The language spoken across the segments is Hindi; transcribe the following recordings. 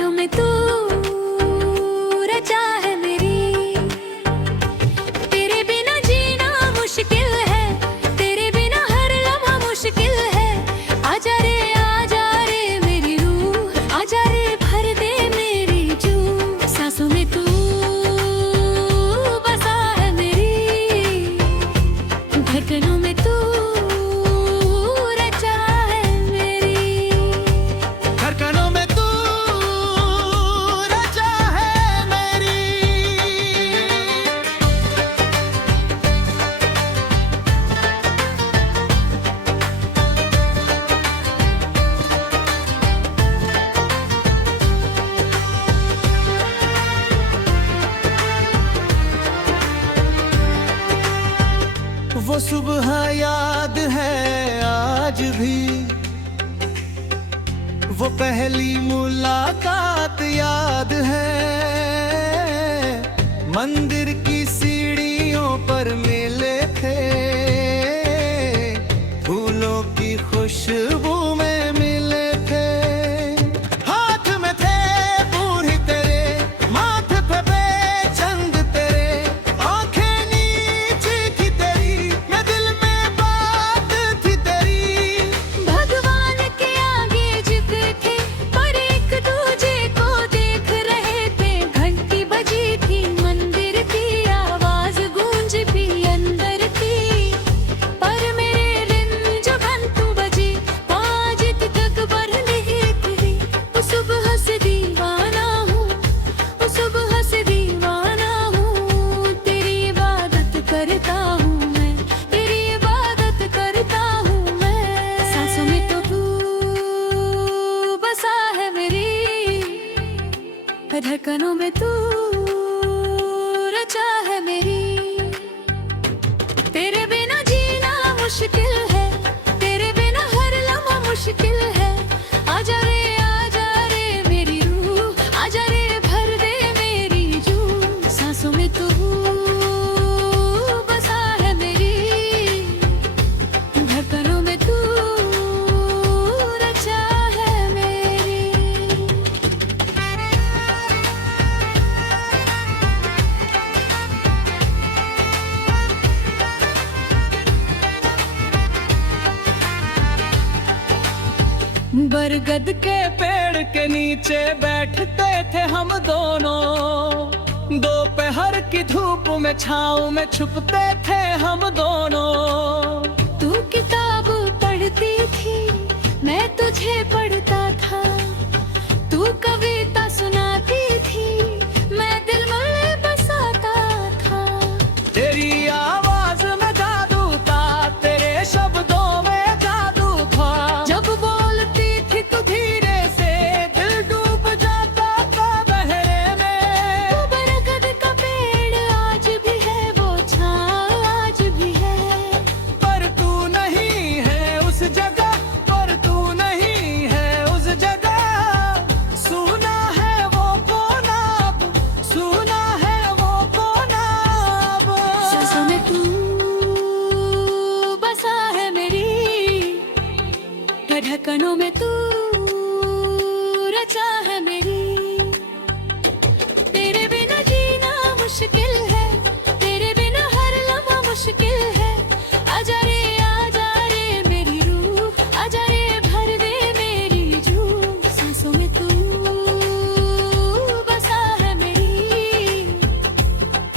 धड़कनों में तू रचा है मेरी, तेरे बिना जीना मुश्किल है, तेरे बिना हर लम्हा मुश्किल है। आजा रे मेरी रूह, आजा रे भर दे मेरी जूं। सांसों में तू बसा है मेरी, धड़कनों में तू रचा है मेरी। धड़कनों में तू रचा है मेरी। वो सुबह याद है आज भी, वो पहली मुलाकात याद है। मंदिर की सीढ़ियों पर मिले थे, फूलों की खुशबू में मिले थे। हाथ में थे पूरी तेरे, माथे पे बेचंद तेरे, आंखें नीची थी तेरी, मैं दिल में बात थी तेरी। भगवान के आगे झुके थे, पर एक दूजे को देख रहे थे। घंटी बजी थी, मंदिर की आवाज गूंज भी अंदर थी। पर मेरे रिंझ घंटू बजी, आज तक बर नहीं खुली। उस सुबह से दीवाना हूँ, उस सुबह से दीवाना हूँ। तेरी इबादत करता हूँ मैं, तेरी इबादत करता हूँ मैं। सांसों में तो तू बसा है मेरी, धड़कनों में तू रचा है मेरी। तेरे बिना जीना मुश्किल है, तेरे बिना हर लम्हा मुश्किल है। आजा रे मेरी रूह, आजा रे भर दे मेरी जूं। सांसों में तू बसा है मेरी, धड़कनों में तू रचा है मेरी। बरगद के पेड़ के नीचे बैठते थे हम दोनों, दोपहर की धूप में छाँव में छुपते थे हम दोनों। तू किताब पढ़ती थी, मैं तुझे पढ़ता था। तू कविता सुनाती थी, मैं दिल में बसाता था। तेरी आवाज में जादू था, तेरे शब्दों में जादू था। जब बोलती थी तू धीरे से, दिल डूब जाता था बहरे में। वो बरगद का पेड़ आज भी है, वो छाँव आज भी है। पर तू नहीं है उस जगह, पर तू नहीं है उस जगह। सुना है वो कोना अब, सुना है वो कोना अब। सांसों में तू बसा है मेरी, धड़कनों में तू रचा है मेरी। तेरे बिना जीना मुश्किल है, तेरे बिना हर लम्हा मुश्किल है। आजा रे मेरी रूह, आजा रे भर दे मेरी जूं। सांसों में तू बसा है मेरी,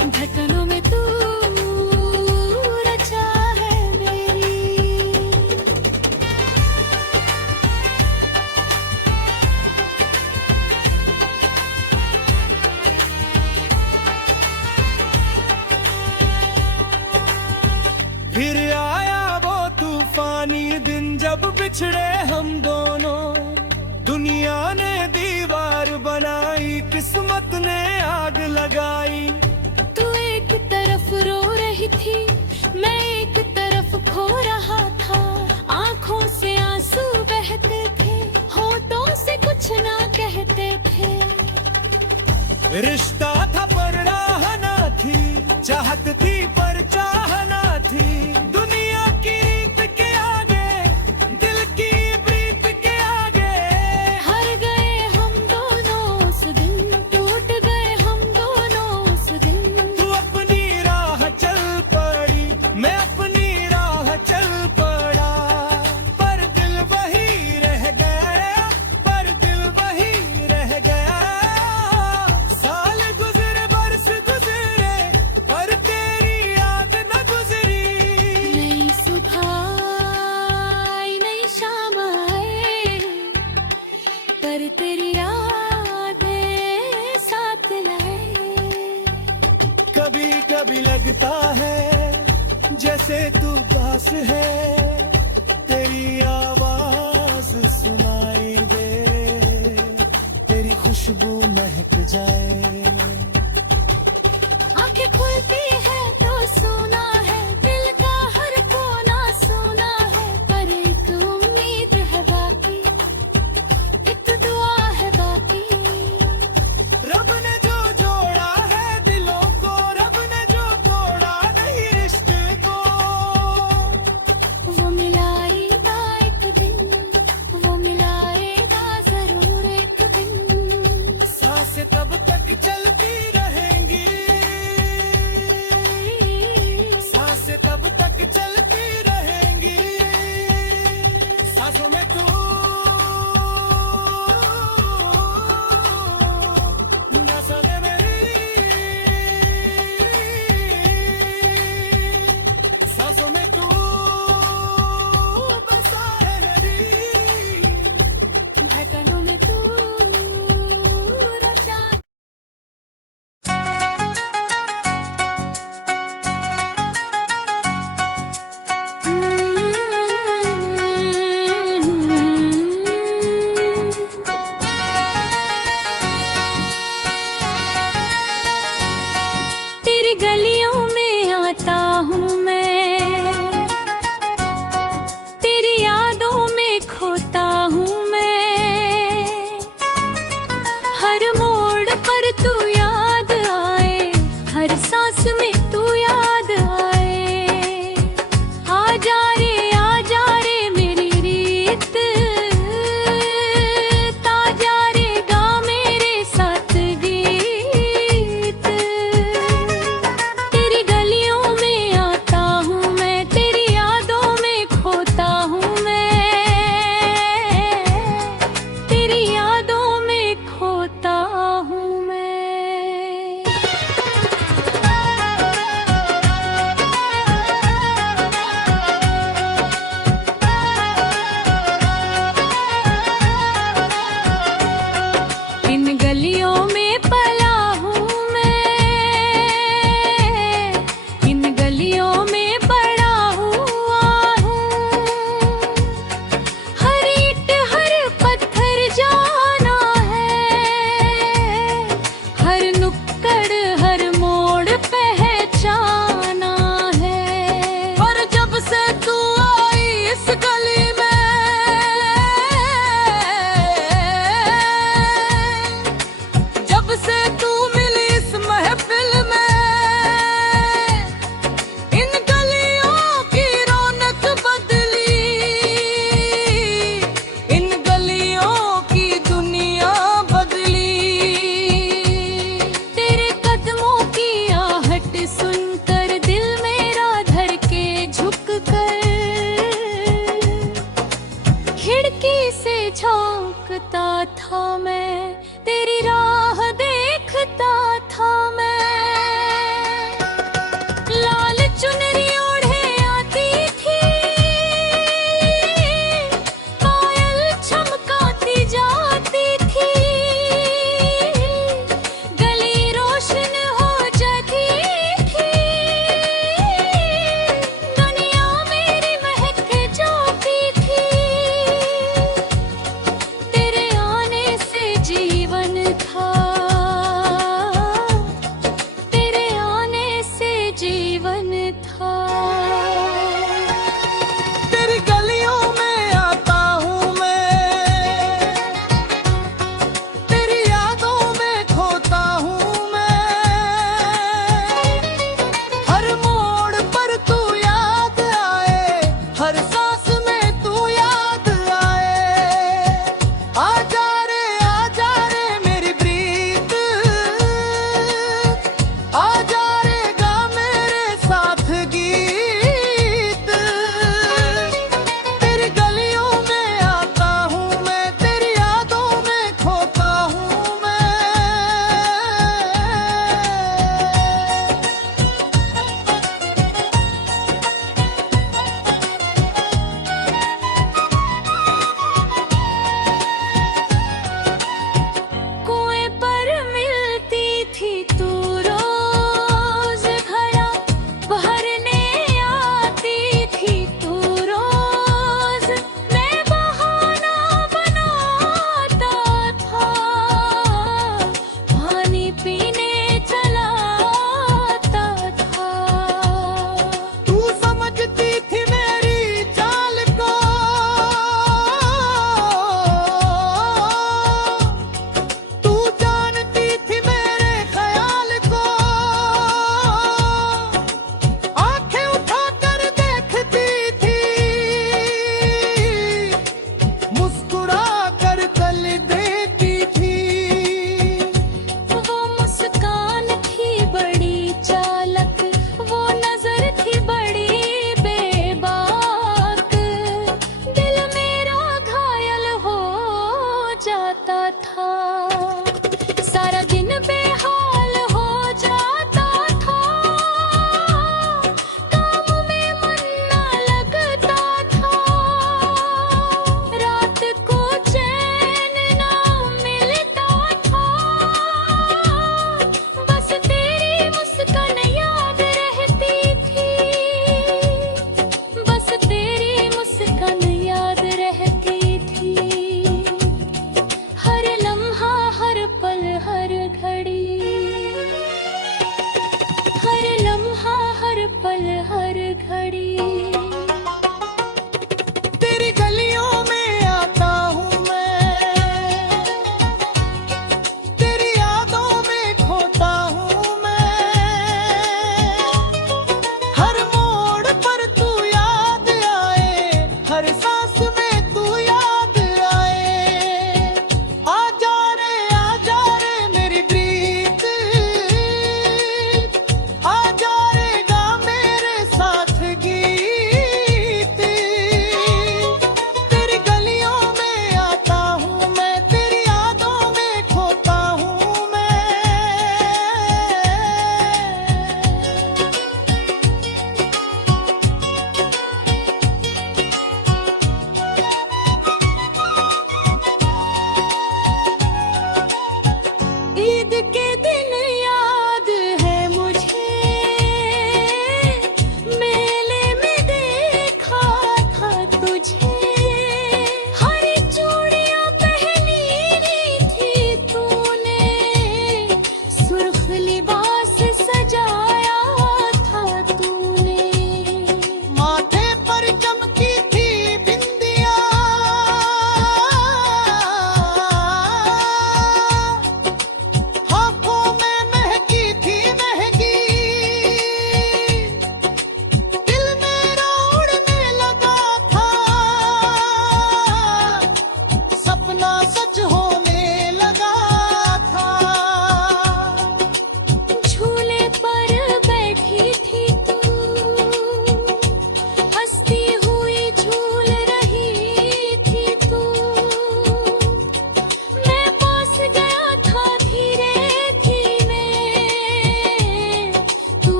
धड़कनों में तू रचा है मेरी। फिर आया वो तूफानी दिन जब बिछड़े हम दोनों। दुनिया ने दीवार बनाई, किस्मत ने आग लगाई। तू एक तरफ रो रही थी, मैं एक तरफ खो रहा था। आंखों से आंसू बहते थे, होठों से कुछ ना कहते थे। रिश्ता था पर राह ना थी, चाहत थी पर चाह ना थी। दुनिया की रीत के आगे, दिल की प्रीत के आगे हार गए हम दोनों कभी लगता है जैसे तू पास है, तेरी आवाज सुनाई दे, तेरी खुशबू महक जाए। आंखें खुलती है तो सोना है, दिल का हर कोना सोना है, पर एक उम्मीद है बाकी, एक दुआ है बाकी। रब ने जो जोड़ा है दिलों को, रब ने जो तोड़ा नहीं रिश्ते को, वो मिलाएगा एक दिन, वो मिलाएगा जरूर एक दिन। सांसें तब तक चलती रहेंगी, सांसें तब तक चलती रहेंगी, सांसों में तू नस्लें मेरी, सांसों में तू बसा है मेरी, धड़कनों में तू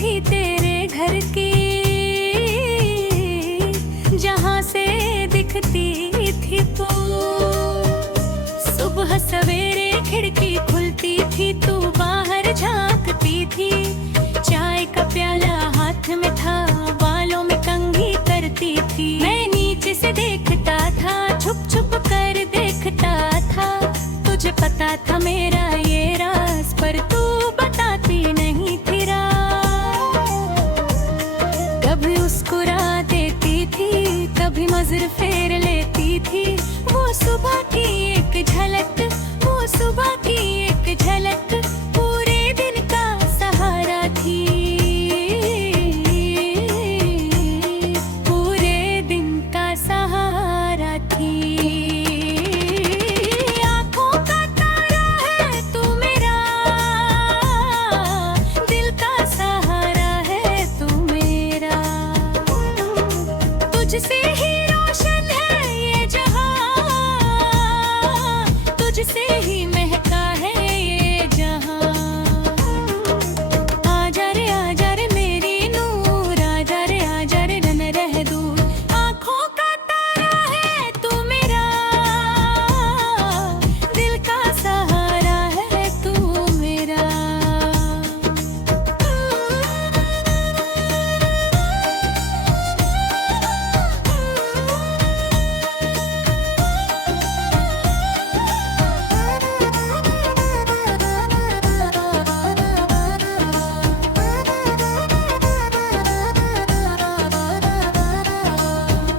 थी तेरे घर की, जहाँ से दिखती थी तू। सुबह सवेरे खिड़की खुलती थी, तू बाहर झांकती थी। चाय का प्याला हाथ में था, बालों में कंघी करती थी। मैं नीचे से देखता था, छुप छुप कर देखता था। तुझे पता था मेरा ये राज, पर तू बताती नहीं थी राज। कभी मुस्कुरा देती थी, कभी नजर फेर लेती थी। वो सुबह की एक झलक, वो सुबह की एक झलक पूरे दिन का सहारा थी, पूरे दिन का सहारा थी। आँखों का तारा है तू मेरा, दिल का सहारा है तू मेरा। तुझसे ही रोशन है ये जहां, तुझसे ही महका है ये जहां। आजा रे मेरी नूर, आजा रे रन रह दूर। आँखों का तारा है तू मेरा, दिल का सहारा है तू मेरा।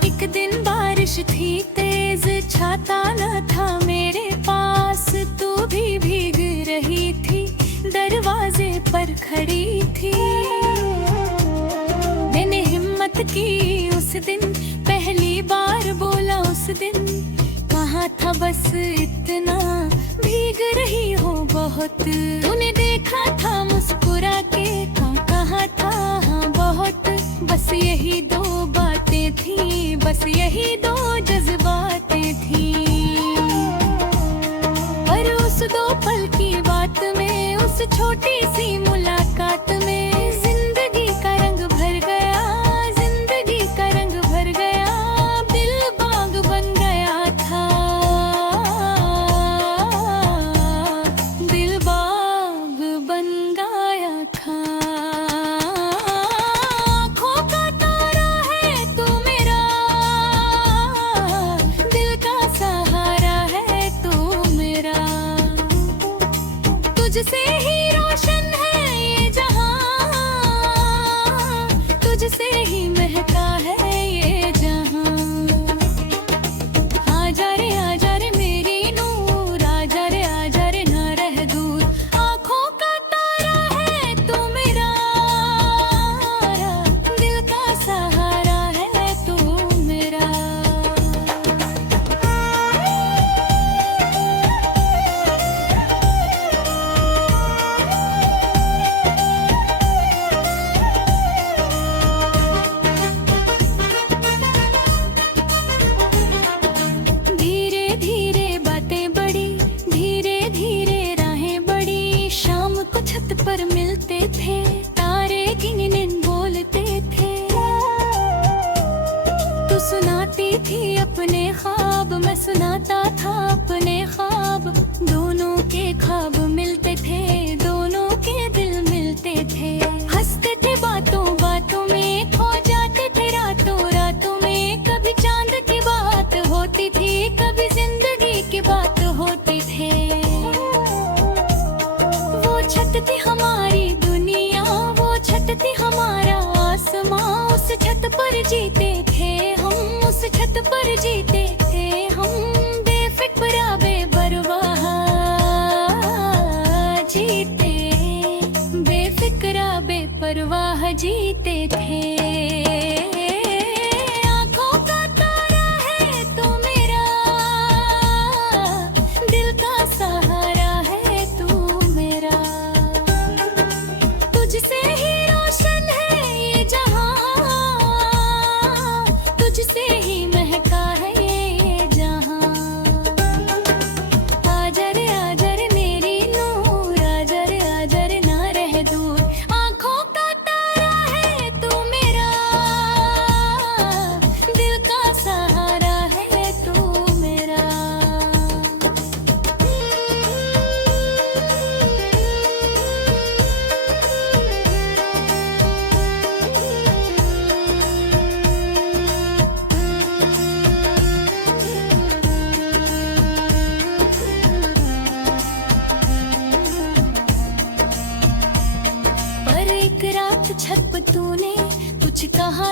एक दिन बारिश थी तेज, छाता न था मेरे पास। तू भी भीग रही थी, दरवाजे पर खड़ी थी। मैंने हिम्मत की उस दिन, पहली बार बोला उस दिन। कहा था बस इतना, भीग रही हो बहुत। तूने देखा था मुस्कुरा के, कहा था हाँ बहुत। बस यही दो बातें थी, बस यही दो जज्बातें थी। पर उस दो पल की बात में, उस छोटी सी मुलाकात में जिंदगी का रंग भर गया, जिंदगी का रंग भर गया। दिल बाग बन गया था, दिल बाग बन गया था। आँखों का तारा है तू मेरा, दिल का सहारा है तू मेरा। तुझसे ही रोशन है ये जहां, तुझसे ही महका है ये जहां। आजा रे मेरी नूर, आजा रे ना रह दूर। आँखों का तारा है तू मेरा, दिल का सहारा है तू मेरा। धीरे धीरे बातें बढ़ी, धीरे धीरे राहें बढ़ी। शाम को छत पर मिलते थे, तारे गिन गिन बोलते थे। तू सुनाती थी अपने ख्वाब, मैं सुनाता था अपने ख्वाब। दोनों के ख्वाब मिलते थे, दोनों के दिल मिलते थे। हंसते थे बातों बातों में, खो जाते थे रातों रातों में। कभी चांद की बात होती थी, कभी जिंदगी की बात होती थी। वो छत थी हमारी दुनिया, वो छत थी हमारा आसमां। उस छत पर जीते थे हम, उस छत पर जीते थे हम। बेफिक्र बेपरवाह जीते, बेफिक्र बेपरवाह जीते थे। आँखों का तारा है तू मेरा, दिल का सहारा है तू मेरा। तुझसे ही रोशन है ये जहां, तुझसे ही महका है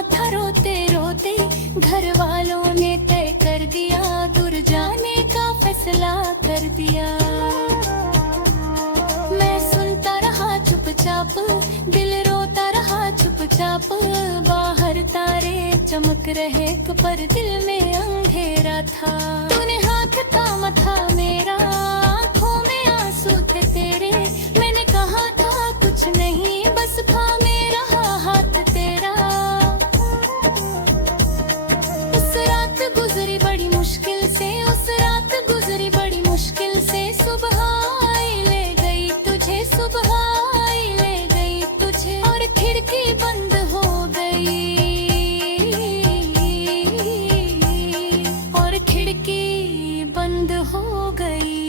था रोते रोते, घर वालों ने तय कर दिया, दूर जाने का फैसला कर दिया। मैं सुनता रहा चुपचाप, दिल रोता रहा चुपचाप, बाहर तारे चमक रहे पर दिल में अंधेरा था। तूने हाथ थामा था मेरा, आँखों में आंसू थे तेरे, मैंने कहा था कुछ नहीं, बस थामे रहा हाथ तेरा। उस रात गुजरी बड़ी मुश्किल से, उस रात गुजरी बड़ी मुश्किल से, सुबह आई ले गई तुझे, सुबह आई ले गई तुझे, और खिड़की बंद हो गई, और खिड़की बंद हो गई।